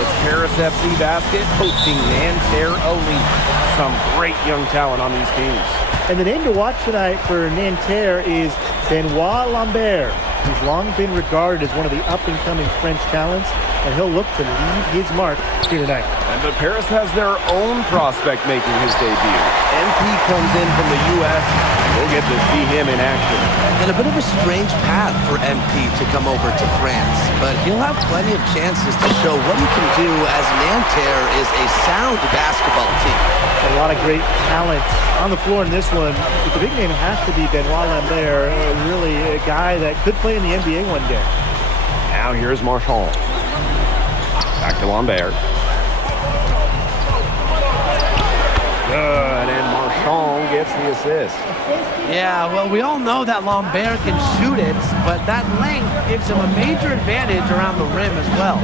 It's Paris FC Basket hosting Nanterre Elite. Some great young talent on these teams. And the name to watch tonight for Nanterre is Benoit Lambert. He's long been regarded as one of the up-and-coming French talents, and he'll look to leave his mark here tonight. But Paris has their own prospect making his debut. MP comes in from the U.S., and we'll get to see him in action. And a bit of a strange path for MP to come over to France, but he'll have plenty of chances to show what he can do, as Nanterre is a sound basketball team. A lot of great talent on the floor in this one. But the big name has to be Benoit Lambert, really a guy that could play in the NBA one day. Now here's Marchand. Back to Lambert. Good, and Marchand gets the assist. Yeah, well, we all know that Lambert can shoot it, but that length gives him a major advantage around the rim as well.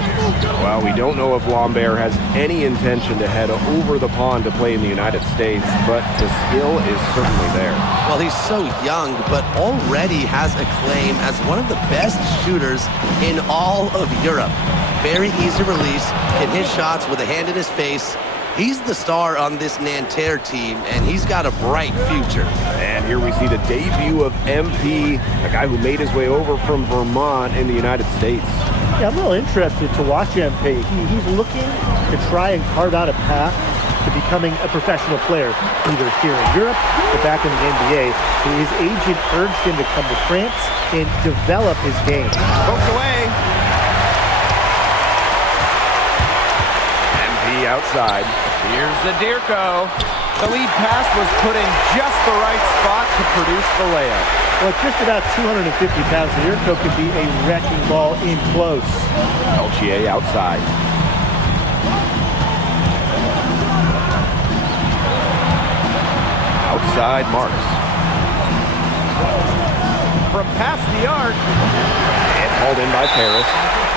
Well, we don't know if Lambert has any intention to head over the pond to play in the United States, but the skill is certainly there. Well, he's so young, but already has a claim as one of the best shooters in all of Europe. Very easy release, can hit shots with a hand in his face. He's the star on this Nanterre team, and he's got a bright future. And here we see the debut of MP, a guy who made his way over from Vermont in the United States. Yeah, I'm real interested to watch MP. He's looking to try and carve out a path to becoming a professional player, either here in Europe or back in the NBA. His agent urged him to come to France and develop his game. Poked away. MP outside. Here's Zadirko. The lead pass was put in just the right spot to produce the layup. Well, at just about 250 pounds, Zadirko could be a wrecking ball in close. Peltier outside. Outside Marks. From past the arc. It's hauled in by Paris.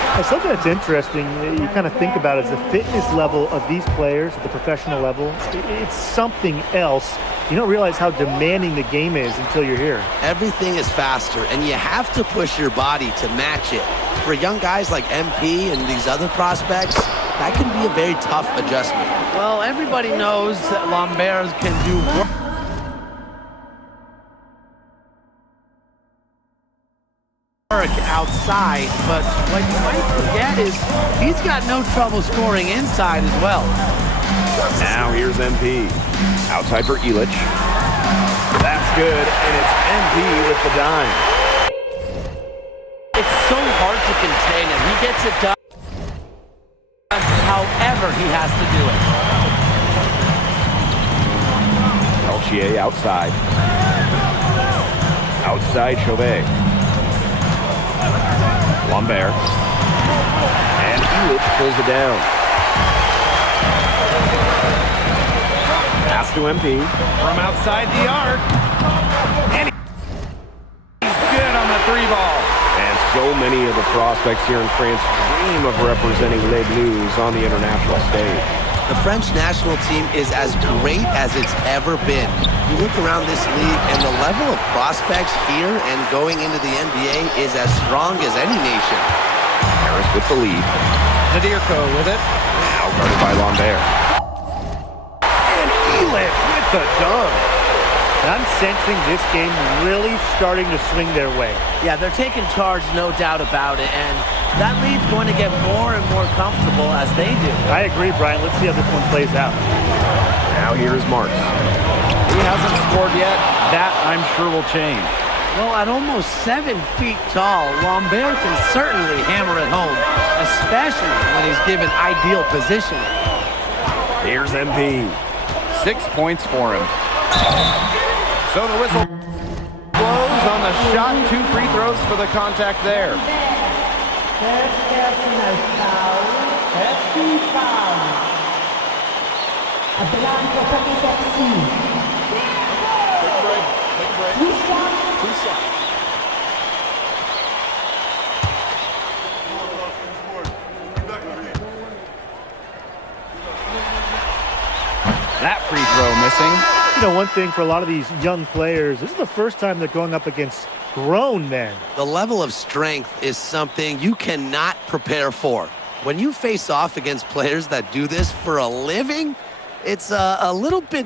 Now, something that's interesting, you kind of think about, is the fitness level of these players at the professional level. It's something else. You don't realize how demanding the game is until you're here. Everything is faster, and you have to push your body to match it. For young guys like MP and these other prospects, that can be a very tough adjustment. Well, everybody knows that Lambert can do work outside, but what you might forget is he's got no trouble scoring inside as well. Now here's MP. Outside for Illich. That's good, and it's MP with the dime. It's so hard to contain him. He gets it done however he has to do it. Peltier outside. Outside Chauvet. Lambert. And Illich pulls it down. Pass to MP. From outside the arc. And he's good on the three ball. And so many of the prospects here in France dream of representing Les Bleus on the international stage. The French national team is as great as it's ever been. You look around this league, and the level of prospects here and going into the NBA is as strong as any nation. Paris with the lead. Zadirko with it. Now guarded by Lambert. And Illich with the dunk. And I'm sensing this game really starting to swing their way. Yeah, they're taking charge, no doubt about it, and that lead's going to get more and more comfortable as they do. I agree, Brian. Let's see how this one plays out. Now here's Marks. He hasn't scored yet. That, I'm sure, will change. Well, at almost 7 feet tall, Lambert can certainly hammer it home, especially when he's given ideal positioning. Here's MP. 6 points for him. So the whistle blows on the shot. 2 free throws for the contact there. First personal foul. First team foul. A blank for Paris FC. Take a break. 2 shots. 2 shots. That free throw missing. You know, one thing for a lot of these young players, this is the first time they're going up against grown men. The level of strength is something you cannot prepare for. When you face off against players that do this for a living, it's a little bit...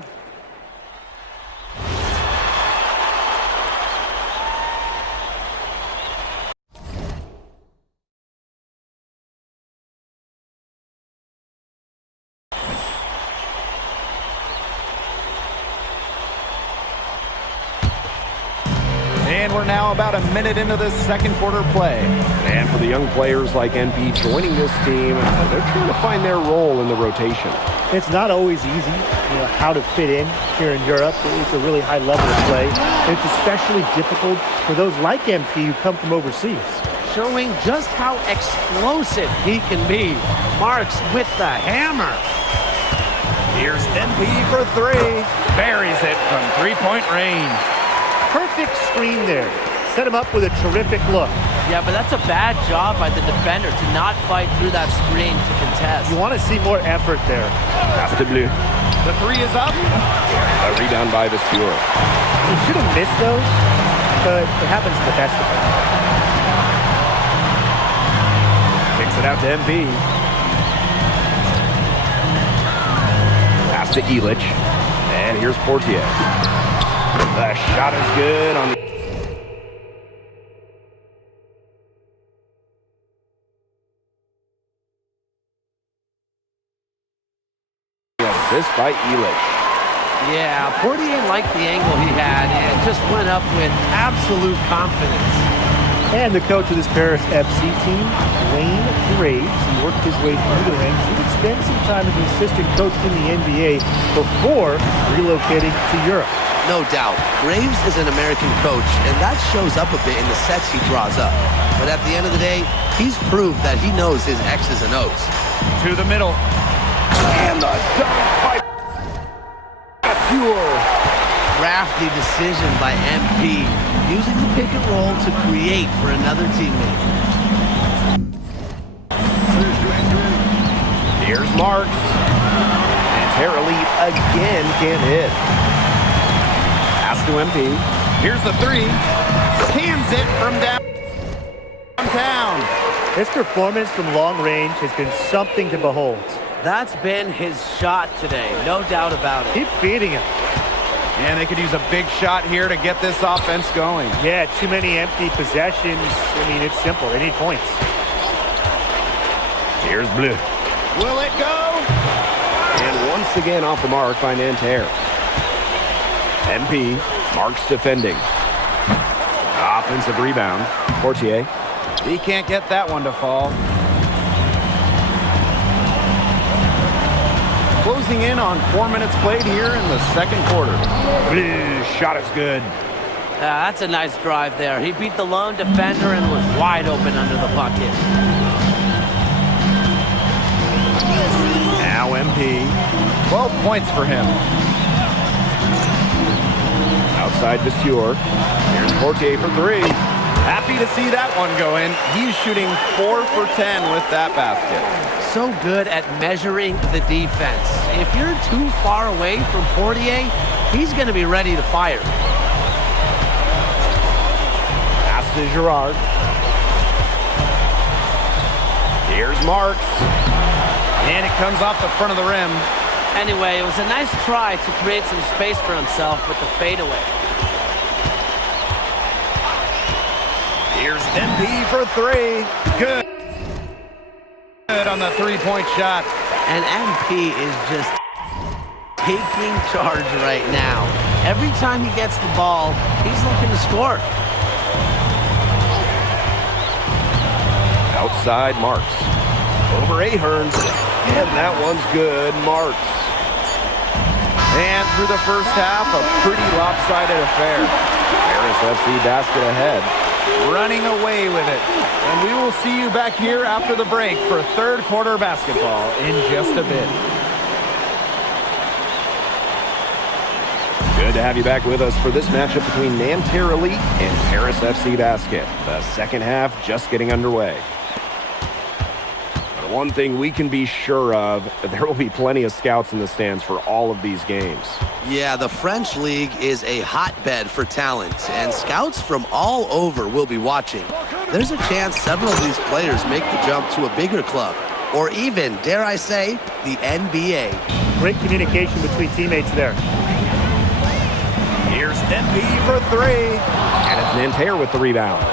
And we're now about a minute into this second quarter play. And for the young players like NP joining this team, they're trying to find their role in the rotation. It's not always easy, how to fit in here in Europe. It's a really high level of play. And it's especially difficult for those like MP who come from overseas. Showing just how explosive he can be. Marks with the hammer. Here's NP for three. Buries it from three-point range. Perfect screen there. Set him up with a terrific look. Yeah, but that's a bad job by the defender to not fight through that screen to contest. You want to see more effort there. Pass to Bleu. The three is up. A rebound by Vasseur. You should have missed those, but it happens to the best of them. Kicks it out to MP. Pass to Illich. And here's Portier. The shot is good on the... assist by Illich. Yeah, Portier liked the angle he had and just went up with absolute confidence. And the coach of this Paris FC team, Wayne Graves, he worked his way through the ranks. He would spend some time as an assistant coach in the NBA before relocating to Europe. No doubt, Graves is an American coach, and that shows up a bit in the sets he draws up. But at the end of the day, he's proved that he knows his X's and O's. To the middle. And the dunk by Vasseur. Crafty decision by MP, using the pick and roll to create for another teammate. Here's Marks. Nanterre again can't hit. To MP. Here's the three. Cans it from downtown. His performance from long range has been something to behold. That's been his shot today, no doubt about it. Keep feeding him. And they could use a big shot here to get this offense going. Yeah, too many empty possessions. I mean, it's simple. They need points. Here's Bleu. Will it go? And once again off the mark by Nanterre. MP, Marks defending. Offensive rebound. Portier. He can't get that one to fall. Closing in on 4 minutes played here in the second quarter. Shot is good. That's a nice drive there. He beat the lone defender and was wide open under the bucket. Now MP. 12 points for him. Outside Vasseur. Here's Portier for three. Happy to see that one go in. He's shooting 4 for 10 with that basket. So good at measuring the defense. If you're too far away from Portier, he's going to be ready to fire. Pass to Girard. Here's Marks. And it comes off the front of the rim. Anyway, it was a nice try to create some space for himself with the fadeaway. Here's MP for three. Good. Good on the three-point shot. And MP is just taking charge right now. Every time he gets the ball, he's looking to score. Outside Marks. Over Ahern. And that one's good. Marks. And through the first half, a pretty lopsided affair. Paris FC basket ahead, running away with it. And we will see you back here after the break for third quarter basketball in just a bit. Good to have you back with us for this matchup between Nanterre Elite and Paris FC Basket. The second half just getting underway. One thing we can be sure of, there will be plenty of scouts in the stands for all of these games. Yeah, the French League is a hotbed for talent, and scouts from all over will be watching. There's a chance several of these players make the jump to a bigger club. or even, dare I say, the NBA. Great communication between teammates there. Here's MP for three. And it's Nanterre with the rebound.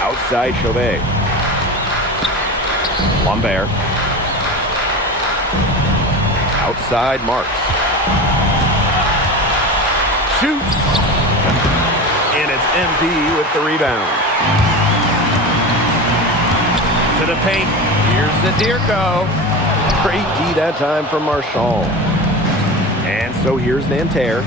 Outside Chauvet. Lambert. Outside Marks. Shoots. And it's MP with the rebound. To the paint. Here's Zadirko. Great D that time from Marchand. And so here's Nanterre.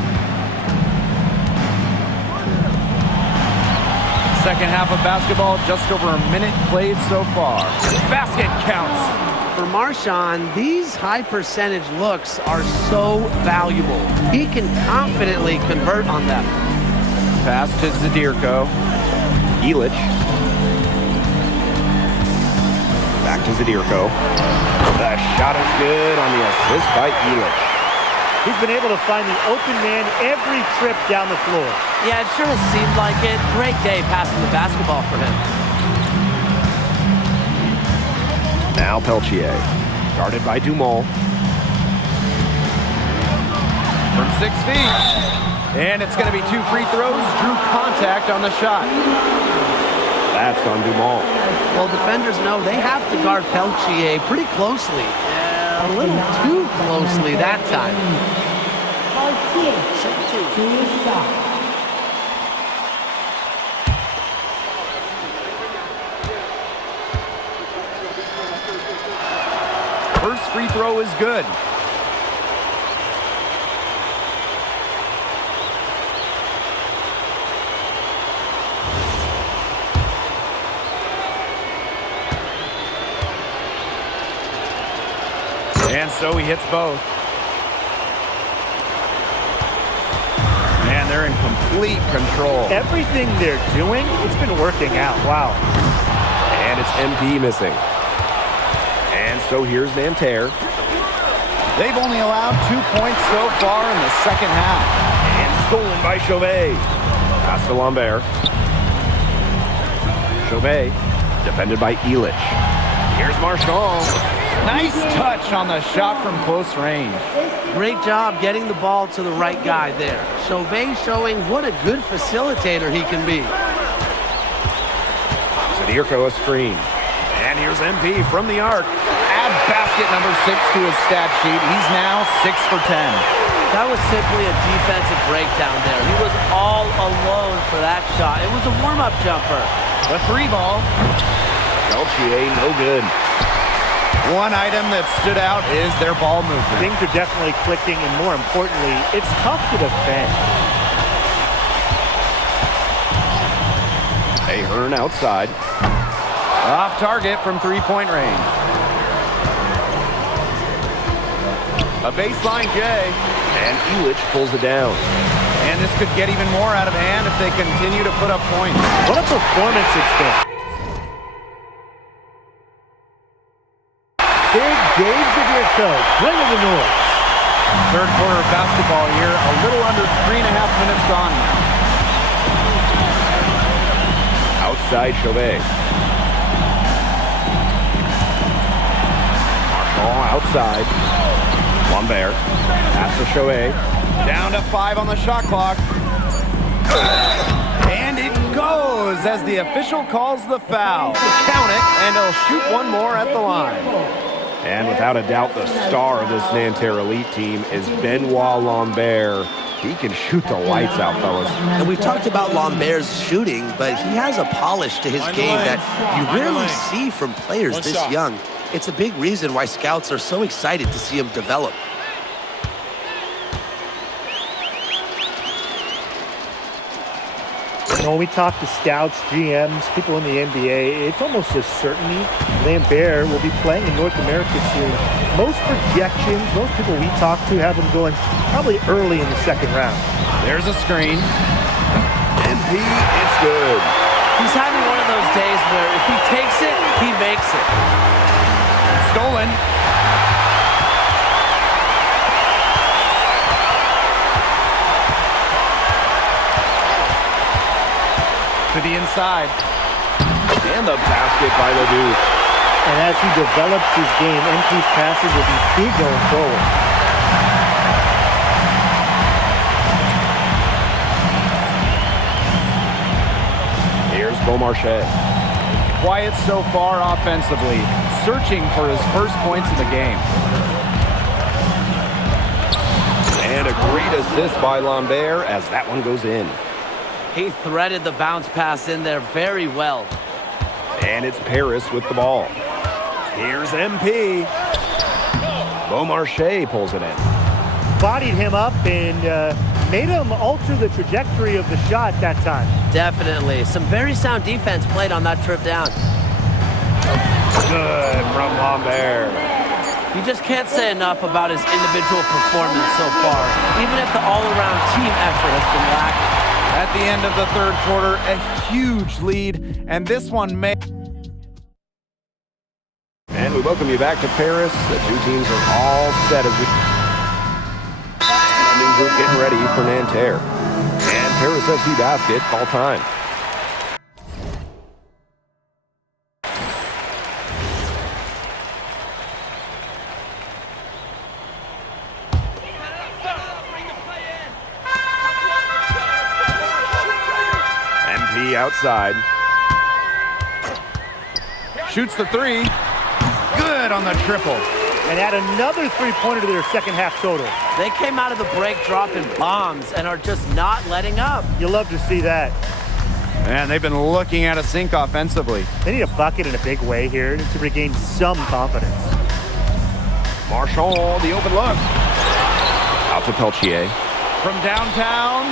Second half of basketball, just over a minute played so far. Basket counts. For Marchand, these high percentage looks are so valuable. He can confidently convert on them. Pass to Zadirko. Illich. Back to Zadirko. The shot is good on the assist by Illich. He's been able to find the open man every trip down the floor. Yeah, it sure has seemed like it. Great day passing the basketball for him. Now Peltier. Guarded by Dumont. From 6 feet. And it's going to be 2 free throws. Drew contact on the shot. That's on Dumont. Well, defenders know they have to guard Peltier pretty closely. A little too closely that time. First free throw is good. And so he hits both. And they're in complete control. Everything they're doing, it's been working out. Wow. And it's MP missing. And so here's Nanterre. They've only allowed 2 points so far in the second half. And stolen by Chauvet. Pass to Lambert. Chauvet, defended by Illich. Here's Marchand. Nice touch on the shot from close range. Great job getting the ball to the right guy there. Chauvet showing what a good facilitator he can be. Zadirko a screen. And here's MP from the arc. Add basket number 6 to his stat sheet. He's now 6 for 10. That was simply a defensive breakdown there. He was all alone for that shot. It was a warm-up jumper. The 3 ball. Peltier, no good. One item that stood out is their ball movement. Things are definitely clicking, and more importantly, it's tough to defend. Ahern outside. Off target from 3-point range. A baseline J. And Illich pulls it down. And this could get even more out of hand if they continue to put up points. What a performance it's been. Big Dave Zadirko, bringing the noise. Third quarter of basketball here, a little under 3.5 minutes gone now. Outside Chauvet. Marchand outside. Lambert. Pass to Chauvet. Down to 5 on the shot clock. And it goes as the official calls the foul. Count it, and he'll shoot one more at the line. And without a doubt, the star of this Nanterre elite team is Benoit Lambert. He can shoot the lights out, fellas. And we've talked about Lambert's shooting, but he has a polish to his game that you rarely see from players this young. It's a big reason why scouts are so excited to see him develop. You know, when we talk to scouts, GMs, people in the NBA, it's almost a certainty Lambert will be playing in North America soon. Most projections, most people we talk to have him going probably early in the second round. There's a screen. MP, it's good. He's having one of those days where if he takes it, he makes it. Stolen. To the inside. And the basket by Ledoux. And as he develops his game, MP's passing will be key going forward. Here's Beaumarchais. Quiet so far offensively, searching for his first points of the game. And a great assist by Lambert as that one goes in. He threaded the bounce pass in there very well. And it's Paris with the ball. Here's MP. Beaumarchais pulls it in. Bodied him up and made him alter the trajectory of the shot that time. Definitely. Some very sound defense played on that trip down. Good from Lambert. You just can't say enough about his individual performance so far, even if the all-around team effort has been lacking. At the end of the third quarter, a huge lead, and this one may... And we welcome you back to Paris. The two teams are all set as we... And a new group getting ready for Nanterre. And Paris FC basket, call time. MP outside. Shoots the three. Good on the triple. And add another three-pointer to their second half total. They came out of the break dropping bombs and are just not letting up. You love to see that. Man, they've been looking at a sink offensively. They need a bucket in a big way here to regain some confidence. Marchand, the open look. Out to Peltier. From downtown.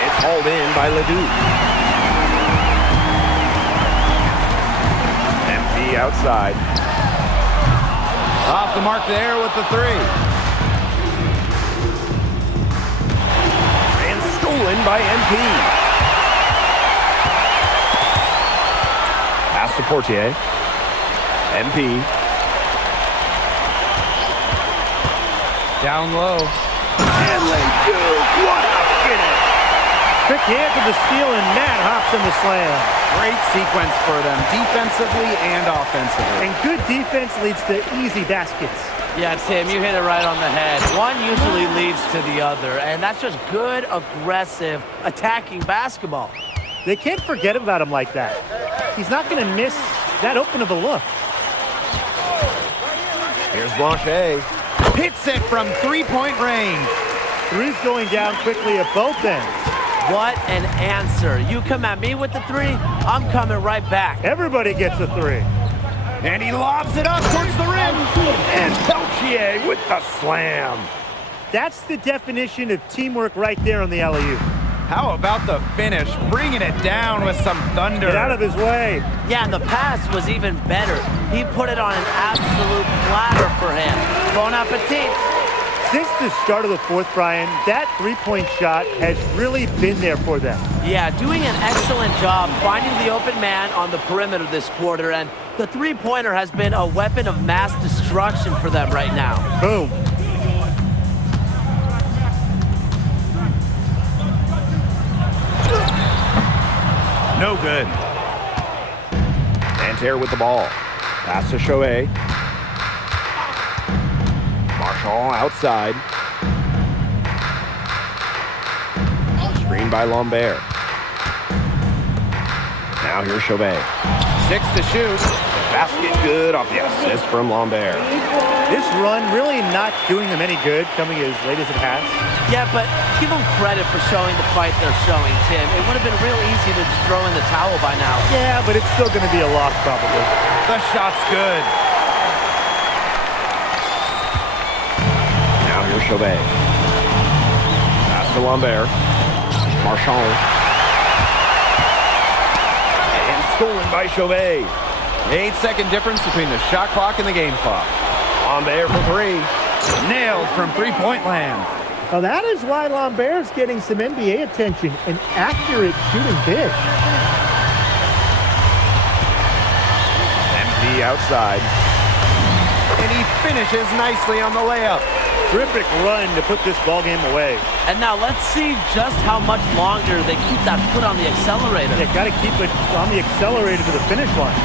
It's hauled in by Ledoux. MP outside. Off the mark there with the three. And stolen by MP. Pass to Portier. MP. Down low. And Ledoux, what a finish! Quick hand to the steal, and Matt hops in the slam. Great sequence for them, defensively and offensively. And good defense leads to easy baskets. Yeah, Tim, you hit it right on the head. One usually leads to the other, and that's just good, aggressive, attacking basketball. They can't forget about him like that. He's not going to miss that open of a look. Here's Blanchet. Hits it from three-point range. Three's going down quickly at both ends. What an answer. You come at me with the three, I'm coming right back. Everybody gets a three. And he lobs it up towards the rim. And Peltier with the slam. That's the definition of teamwork right there on the alley-oop. How about the finish? Bringing it down with some thunder. Get out of his way. Yeah, and the pass was even better. He put it on an absolute platter for him. Bon appetit. Since the start of the fourth, Brian, that three-point shot has really been there for them. Yeah, doing an excellent job finding the open man on the perimeter this quarter, and the three-pointer has been a weapon of mass destruction for them right now. Boom. No good. Nanterre with the ball. Pass to Chouet. Marchand outside. Screen by Lambert. Now here's Chouet. 6 to shoot. Basket good off the assist from Lambert. This run really not doing them any good, coming as late as it has. Yeah, but give them credit for showing the fight they're showing, Tim. It would have been real easy to just throw in the towel by now. Yeah, but it's still going to be a loss probably. The shot's good. Now here's Chouet. Pass to Lambert. Marchand. And stolen by Chouet. 8-second difference between the shot clock and the game clock. Lambert for three. Nailed from three-point land. Well, that is why Lambert's getting some NBA attention. An accurate shooting big. MP outside. And he finishes nicely on the layup. Terrific run to put this ball game away. And now let's see just how much longer they keep that foot on the accelerator. They got to keep it on the accelerator to the finish line.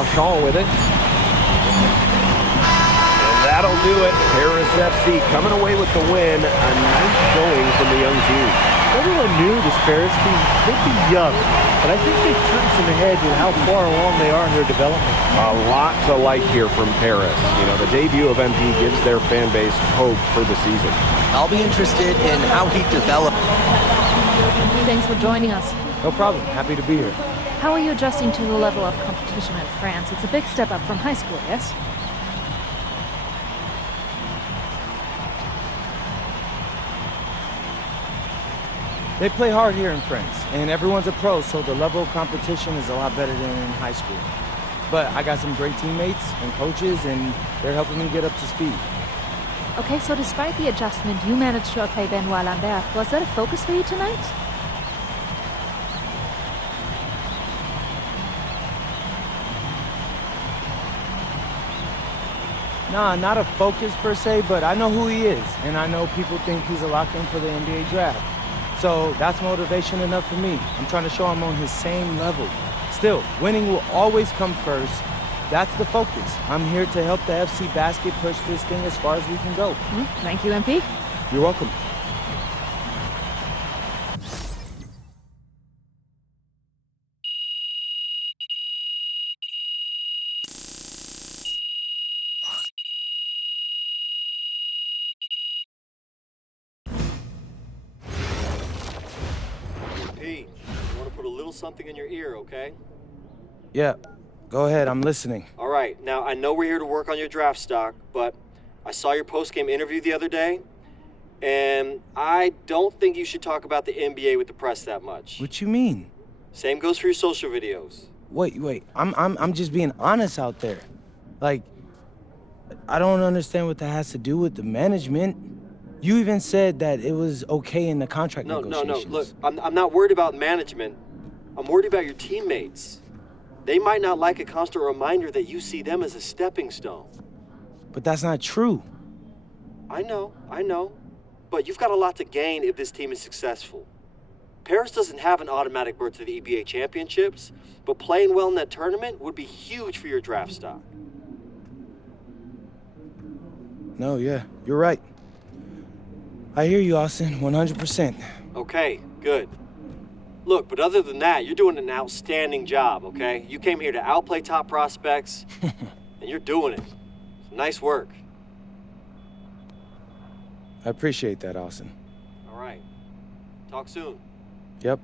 Marchand with it. And that'll do it. Paris FC coming away with the win. A nice showing from the young team. Everyone knew this Paris team, they'd be young, but I think they've turned some heads with how far along they are in their development. A lot to like here from Paris. You know, the debut of MP gives their fan base hope for the season. I'll be interested in how he develops. Thanks for joining us. No problem. Happy to be here. How are you adjusting to the level of competition in France? It's a big step up from high school, yes? They play hard here in France, and everyone's a pro, so the level of competition is a lot better than in high school. But I got some great teammates and coaches, and they're helping me get up to speed. Okay, so despite the adjustment, you managed to outplay Benoit Lambert. Was that a focus for you tonight? Nah, not a focus per se, but I know who he is, and I know people think he's a lock-in for the NBA draft. So that's motivation enough for me. I'm trying to show I'm on his same level. Still, winning will always come first. That's the focus. I'm here to help the FC Basket push this thing as far as we can go. Thank you, MP. You're welcome. Pete, I want to put a little something in your ear, okay? Yeah, go ahead. I'm listening. All right, now I know we're here to work on your draft stock, but I saw your post-game interview the other day, and I don't think you should talk about the NBA with the press that much. What you mean? Same goes for your social videos. Wait. I'm just being honest out there. Like, I don't understand what that has to do with the management. You even said that it was okay in the contract negotiations. No. Look, I'm not worried about management. I'm worried about your teammates. They might not like a constant reminder that you see them as a stepping stone. But that's not true. I know. But you've got a lot to gain if this team is successful. Paris doesn't have an automatic berth to the EBA championships, but playing well in that tournament would be huge for your draft stock. No, yeah, you're right. I hear you, Austin, 100%. Okay, good. Look, but other than that, you're doing an outstanding job, okay? You came here to outplay top prospects, and you're doing it. Nice work. I appreciate that, Austin. All right. Talk soon. Yep.